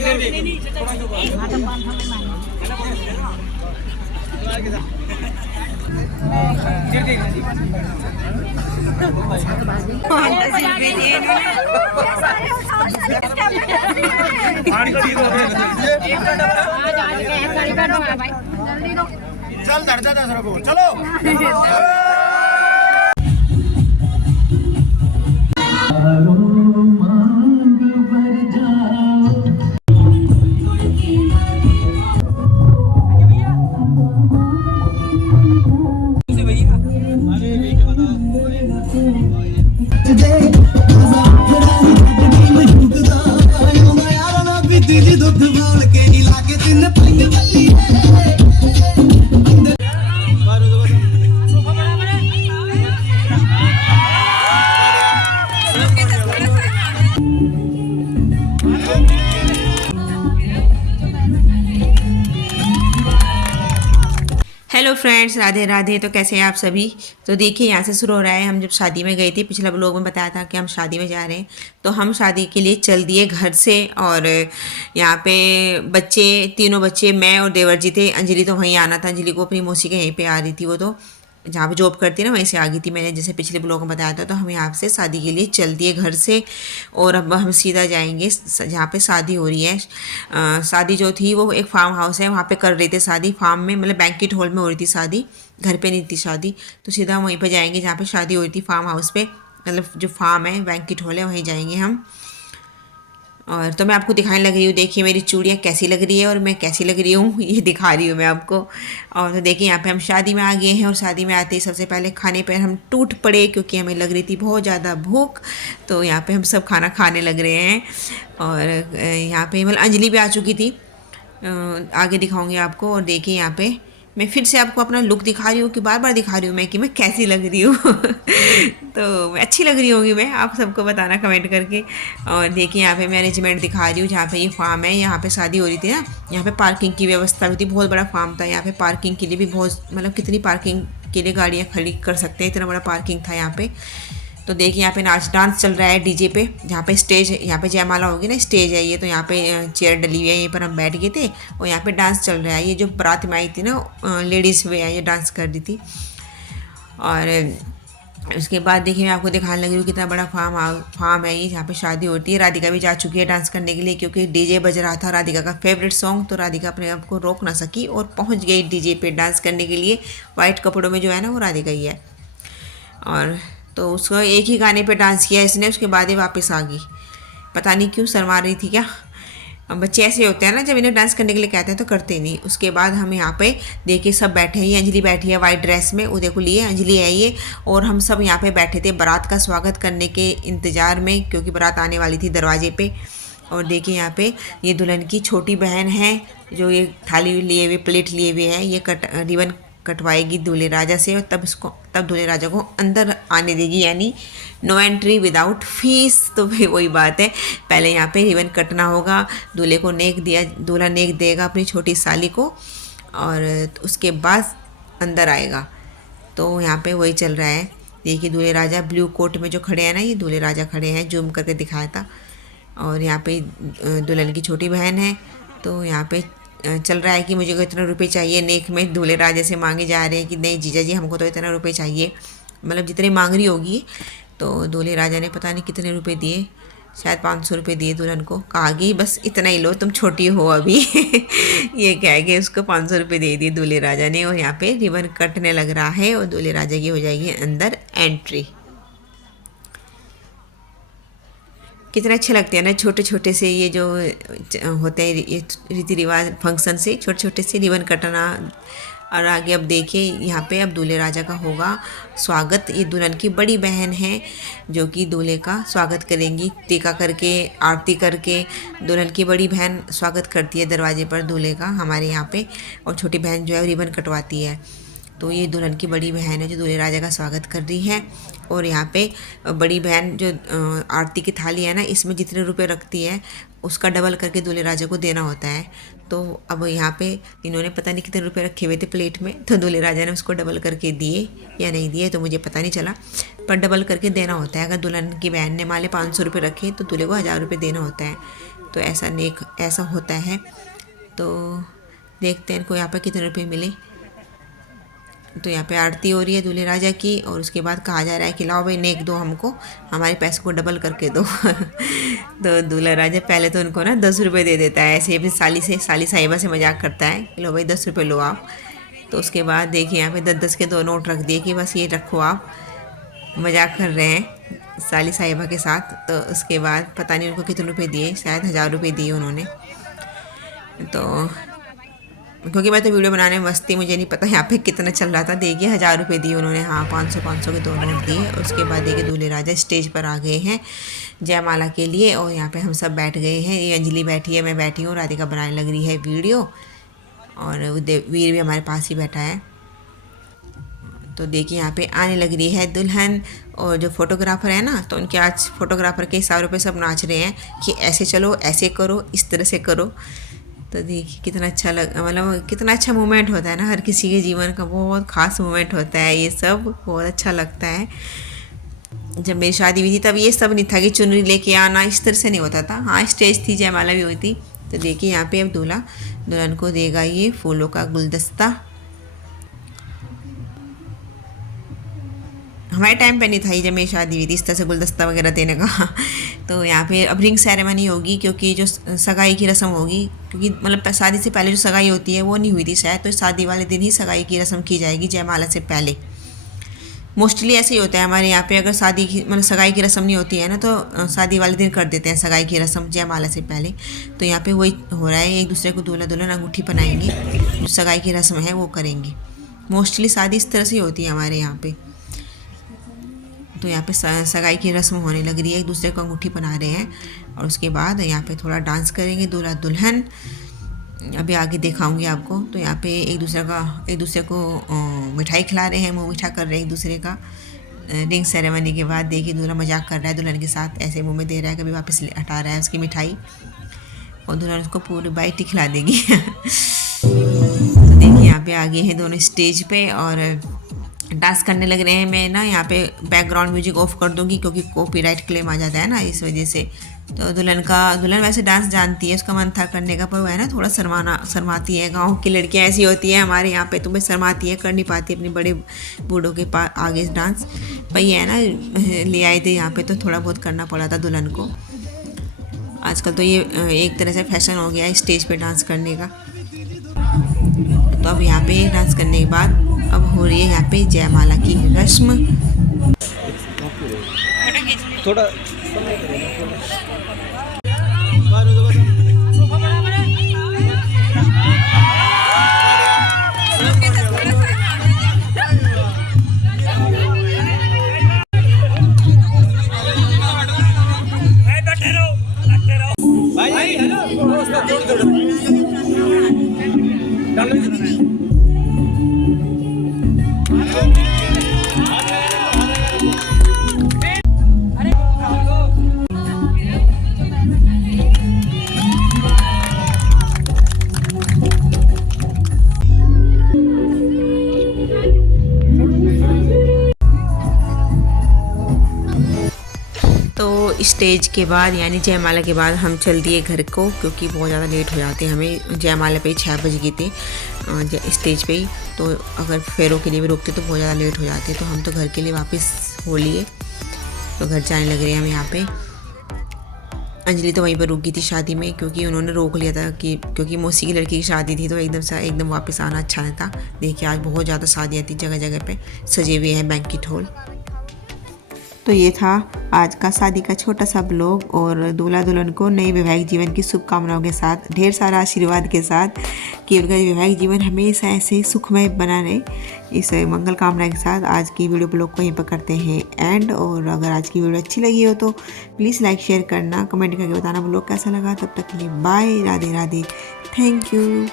चल धरता था सर को चलो। Hello friends, Radhe Radhe. तो कैसे हैं आप सभी। तो देखिए यहाँ से शुरू हो रहा है। हम जब शादी में गए थे, पिछला ब्लॉग में बताया था कि हम शादी में जा रहे हैं, तो हम शादी के लिए चल दिए घर से। और यहाँ पे बच्चे, तीनों बच्चे, मैं और देवर जी थे। अंजलि तो वहीं आना था, अंजलि को अपनी मौसी के यहीं पे आ रही थी। वो तो जहाँ पे जॉब करती है ना, वहीं से आ गई थी। मैंने जैसे पिछले ब्लॉग में बताया था। तो हम यहाँ से शादी के लिए चल दिए घर से, और अब हम सीधा जाएंगे जहाँ पे शादी हो रही है। शादी जो थी वो एक फार्म हाउस है, वहाँ पे कर रहे थे शादी। फार्म में, मतलब बैंक्वेट हॉल में हो रही थी शादी, घर पे नहीं थी शादी। तो सीधा वहीं पे जाएंगे जहाँ पे शादी हो रही थी, फार्म हाउस पे। मतलब जो फार्म है, बैंक्वेट हॉल है, वहीं जाएंगे हम। और तो मैं आपको दिखाने लग रही हूँ। देखिए मेरी चूड़ियाँ कैसी लग रही है और मैं कैसी लग रही हूँ, ये दिखा रही हूँ मैं आपको। और तो देखिए यहाँ पे हम शादी में आ गए हैं, और शादी में आते ही सबसे पहले खाने पर हम टूट पड़े, क्योंकि हमें लग रही थी बहुत ज़्यादा भूख। तो यहाँ पे हम सब खाना खाने लग रहे हैं। और यहाँ पे मतलब अंजलि भी आ चुकी थी, आगे दिखाऊंगी आपको। और देखिए यहाँ पे मैं फिर से आपको अपना लुक दिखा रही हूँ, कि बार बार दिखा रही हूँ मैं कि मैं कैसी लग रही हूँ। तो मैं अच्छी लग रही होंगी, मैं आप सबको बताना कमेंट करके। और देखिए यहाँ पे मैं अरेंजमेंट दिखा रही हूँ, जहाँ पे ये फार्म है, यहाँ पे शादी हो रही थी ना। यहाँ पे पार्किंग की व्यवस्था भी थी, बहुत बड़ा फार्म था। यहाँ पे पार्किंग के लिए भी बहुत, मतलब कितनी पार्किंग के लिए गाड़ियाँ खड़ी कर सकते हैं, इतना बड़ा पार्किंग था यहाँ पे। तो देखिए यहाँ पे नाच डांस चल रहा है डीजे पे, जहाँ पे स्टेज, यहाँ पे जयमाला होगी ना, स्टेज है ये। तो यहाँ पे चेयर डली हुई है, यहीं पर हम बैठ गए थे, और यहाँ पे डांस चल रहा है। ये जो बारात में आई थी ना, लेडीज़ वे है, ये डांस कर रही थी। और उसके बाद देखिए मैं आपको दिखाने लगी हूँ कितना बड़ा फार्म है ये, जहाँ पे शादी होती है। राधिका भी जा चुकी है डांस करने के लिए, क्योंकि डीजे बज रहा था राधिका का फेवरेट सॉन्ग। तो राधिका अपने आप को रोक ना सकी और पहुँच गई डीजे पे डांस करने के लिए। वाइट कपड़ों में जो है ना, वो राधिका ही है। और तो उसको एक ही गाने पे डांस किया इसने, उसके बाद ही वापस आ गई। पता नहीं क्यों शर्मा रही थी क्या। बच्चे ऐसे होते हैं ना, जब इन्हें डांस करने के लिए कहते हैं तो करते नहीं। उसके बाद हम यहाँ पे देखिए सब बैठे हैं। ये अंजलि बैठी है वाइट ड्रेस में, वो देखो लिए अंजलि है ये। और हम सब यहाँ पे बैठे थे बारात का स्वागत करने के इंतज़ार में, क्योंकि बारात आने वाली थी दरवाजे पे। और देखिए यहाँ पे ये दुल्हन की छोटी बहन है, जो ये थाली लिए हुए, प्लेट लिए हुए है। ये रिबन कटवाएगी दूल्हे राजा से, और तब दूल्हे राजा को अंदर आने देगी, यानी नो एंट्री विदाउट फीस। तो भाई वही बात है, पहले यहाँ पे रिबन कटना होगा, दूल्हे को नेक दिया, दूल्हा नेक देगा अपनी छोटी साली को, और उसके बाद अंदर आएगा। तो यहाँ पे वही चल रहा है। देखिए दूल्हे राजा ब्लू कोट में जो खड़े हैं ना, ये दूल्हे राजा खड़े हैं, जूम करके दिखाया था। और यहाँ पे दुल्हन की छोटी बहन है। तो यहाँ पे चल रहा है कि मुझे को इतना रुपए चाहिए नेक में। दूल्हे राजा से मांगे जा रहे हैं कि नहीं जीजा जी, हमको तो इतना रुपए चाहिए, मतलब जितने मांग रही होगी। तो दूल्हे राजा ने पता नहीं कितने रुपए दिए, शायद 500 रुपये दिए दुल्हन को। कहा कि बस इतना ही लो, तुम छोटी हो अभी। ये कह के उसको 500 रुपये दे दिए दूल्हे राजा ने। और यहाँ पे रिबन कटने लग रहा है, और दूल्हे राजा की हो जाएगी अंदर एंट्री। कितने अच्छे लगते हैं ना छोटे छोटे से ये जो होते हैं ये रीति रिवाज फंक्शन से, छोटे छोटे से रिबन कटना। और आगे अब देखिए यहाँ पे अब दूल्हे राजा का होगा स्वागत। ये दुल्हन की बड़ी बहन है, जो कि दूल्हे का स्वागत करेंगी, टीका करके, आरती करके। दुल्हन की बड़ी बहन स्वागत करती है दरवाजे पर दूल्हे का हमारे यहाँ पे, और छोटी बहन जो है रिबन कटवाती है। तो ये दुल्हन की बड़ी बहन है जो दूल्हे राजा का स्वागत कर रही है। और यहाँ पे बड़ी बहन जो आरती की थाली है ना, इसमें जितने रुपए रखती है उसका डबल करके दूल्हे राजा को देना होता है। तो अब यहाँ पे इन्होंने पता नहीं कितने रुपए रखे हुए थे प्लेट में, तो दूल्हे राजा ने उसको डबल करके दिए या नहीं दिए तो मुझे पता नहीं चला, पर डबल करके देना होता है। अगर दुल्हन की बहन ने मान ले 500 रुपये रखे तो दूल्हे को 1000 रुपये देना होता है। तो ऐसा नेक ऐसा होता है। तो देखते हैं इनको यहाँ पर कितने रुपए मिले। तो यहाँ पे आरती हो रही है दूल्हे राजा की, और उसके बाद कहा जा रहा है कि लाओ भाई नेक दो हमको, हमारे पैसे को डबल करके दो। तो दूल्हा राजा पहले तो उनको ना 10 रुपये दे देता है, ऐसे अपनी साली साहिबा से मजाक करता है कि लो भाई 10 रुपये लो आप। तो उसके बाद देखिए यहाँ पे 10-10 के 2 नोट रख दिए कि बस ये रखो आप, मजाक कर रहे हैं साली साहिबा के साथ। तो उसके बाद पता नहीं उनको कितने रुपए दिए, शायद 1000 रुपये दिए उन्होंने। तो क्योंकि मैं तो वीडियो बनाने में मस्ती, मुझे नहीं पता यहाँ पे कितना चल रहा था। देखिए 1000 रुपये दिए उन्होंने, हाँ 500 के 2 नोट दिए। उसके बाद देखिए दूल्हे राजा स्टेज पर आ गए हैं जयमाला के लिए, और यहाँ पे हम सब बैठ गए हैं। ये अंजलि बैठी है, मैं बैठी हूँ, राधिका बनाने लग रही है वीडियो, और वीर भी हमारे पास ही बैठा है। तो देखिए यहाँ पे आने लग रही है दुल्हन, और जो फोटोग्राफर है ना, तो उनके आज फोटोग्राफर के इशारों पे सब नाच रहे हैं कि ऐसे चलो, ऐसे करो, इस तरह से करो। तो देखिए कितना अच्छा मतलब कितना अच्छा मोमेंट होता है ना, हर किसी के जीवन का बहुत ख़ास मोमेंट होता है ये सब, बहुत अच्छा लगता है। जब मेरी शादी हुई थी तब ये सब नहीं था कि चुनरी लेके आना, इस तरह से नहीं होता था। हाँ स्टेज थी, जयमाला भी हुई थी। तो देखिए यहाँ पे अब दूल्हा दुल्हन को देगा ये फूलों का गुलदस्ता। हमारे टाइम पे नहीं था ये, जब मेरी शादी हुई थी इस तरह से गुलदस्ता वगैरह देने का। तो यहाँ पे अब रिंग सेरेमनी होगी, क्योंकि जो सगाई की रस्म होगी, क्योंकि मतलब शादी से पहले जो सगाई होती है वो नहीं हुई थी शायद, तो शादी वाले दिन ही सगाई की रस्म की जाएगी जयमाला से पहले। मोस्टली ऐसे ही होता है हमारे यहाँ पे, अगर शादी की मतलब सगाई की रस्म नहीं होती है ना, तो शादी वाले दिन कर देते हैं सगाई की रस्म जयमाला से पहले। तो यहाँ पे वही हो रहा है, एक दूसरे को दूल्हा दुल्हन अंगूठी पहनाएंगे, जो सगाई की रस्म है वो करेंगे। मोस्टली शादी इस तरह से ही होती है हमारे यहाँ पे। तो यहाँ पे सगाई की रस्म होने लग रही है, एक दूसरे को अंगूठी पहना रहे हैं, और उसके बाद यहाँ पे थोड़ा डांस करेंगे दूल्हा दुल्हन, अभी आगे दिखाऊंगी आपको। तो यहाँ पे एक दूसरे को मिठाई खिला रहे हैं, मुँह मीठा कर रहे हैं एक दूसरे का। रिंग सेरेमनी के बाद देखिए दूल्हा मजाक कर रहा है दुल्हन के साथ, ऐसे मुँह में दे रहा है, कभी वापस हटा रहा है उसकी मिठाई, और दुल्हन उसको पूरी बाइट ही खिला देगी। तो देखिए यहाँ पे आगे हैं दोनों स्टेज पे और डांस करने लग रहे हैं। मैं ना यहाँ पे बैकग्राउंड म्यूजिक ऑफ कर दूँगी, क्योंकि कॉपीराइट क्लेम आ जाता है ना, इस वजह से। तो दुल्हन वैसे डांस जानती है, उसका मन था करने का, पर वो है ना थोड़ा शर्माती है। गांव की लड़कियाँ ऐसी होती है हमारे यहाँ पे, तो भाई शर्माती है, कर नहीं पाती अपने बड़े बूढ़ों के पास आगे डांस। भाई है ना, ले आए थे यहाँ पे, तो थोड़ा बहुत करना पड़ा था दुल्हन को। आजकल तो ये एक तरह से फैशन हो गया है स्टेज पे डांस करने का। तो अब यहाँ पे डांस करने के बाद अब हो रही है यहाँ पे जयमाला की रस्म। थोड़ा स्टेज के बाद यानी जयमाला के बाद हम चल दिए घर को, क्योंकि बहुत ज़्यादा लेट हो जाते हैं हमें। जयमाला पे 6 बज गए थे स्टेज पे ही, तो अगर फेरों के लिए भी रुकते तो बहुत ज़्यादा लेट हो जाते। तो हम तो घर के लिए वापस हो लिए, तो घर जाने लग रहे हैं हम यहाँ पे। अंजलि तो वहीं पर रुक गई थी शादी में, क्योंकि उन्होंने रोक लिया था कि क्योंकि मौसी की लड़की की शादी थी, तो एकदम वापस आना अच्छा नहीं था। देखिए आज बहुत ज़्यादा शादियाँ थी, जगह जगह पे सजे हुए हैं बैंक्वेट हॉल। तो ये था आज का शादी का छोटा सा ब्लॉग, और दूल्हा दुल्हन को नए वैवाहिक जीवन की शुभकामनाओं के साथ, ढेर सारा आशीर्वाद के साथ कि उनका वैवाहिक जीवन हमेशा ऐसे ही सुखमय बना रहे, इस मंगल कामना के साथ आज की वीडियो ब्लॉग को यहीं पर करते हैं एंड। और अगर आज की वीडियो अच्छी लगी हो तो प्लीज़ लाइक शेयर करना, कमेंट करके बताना ब्लॉग कैसा लगा। तब तक के लिए bye, Radhe Radhe, thank you.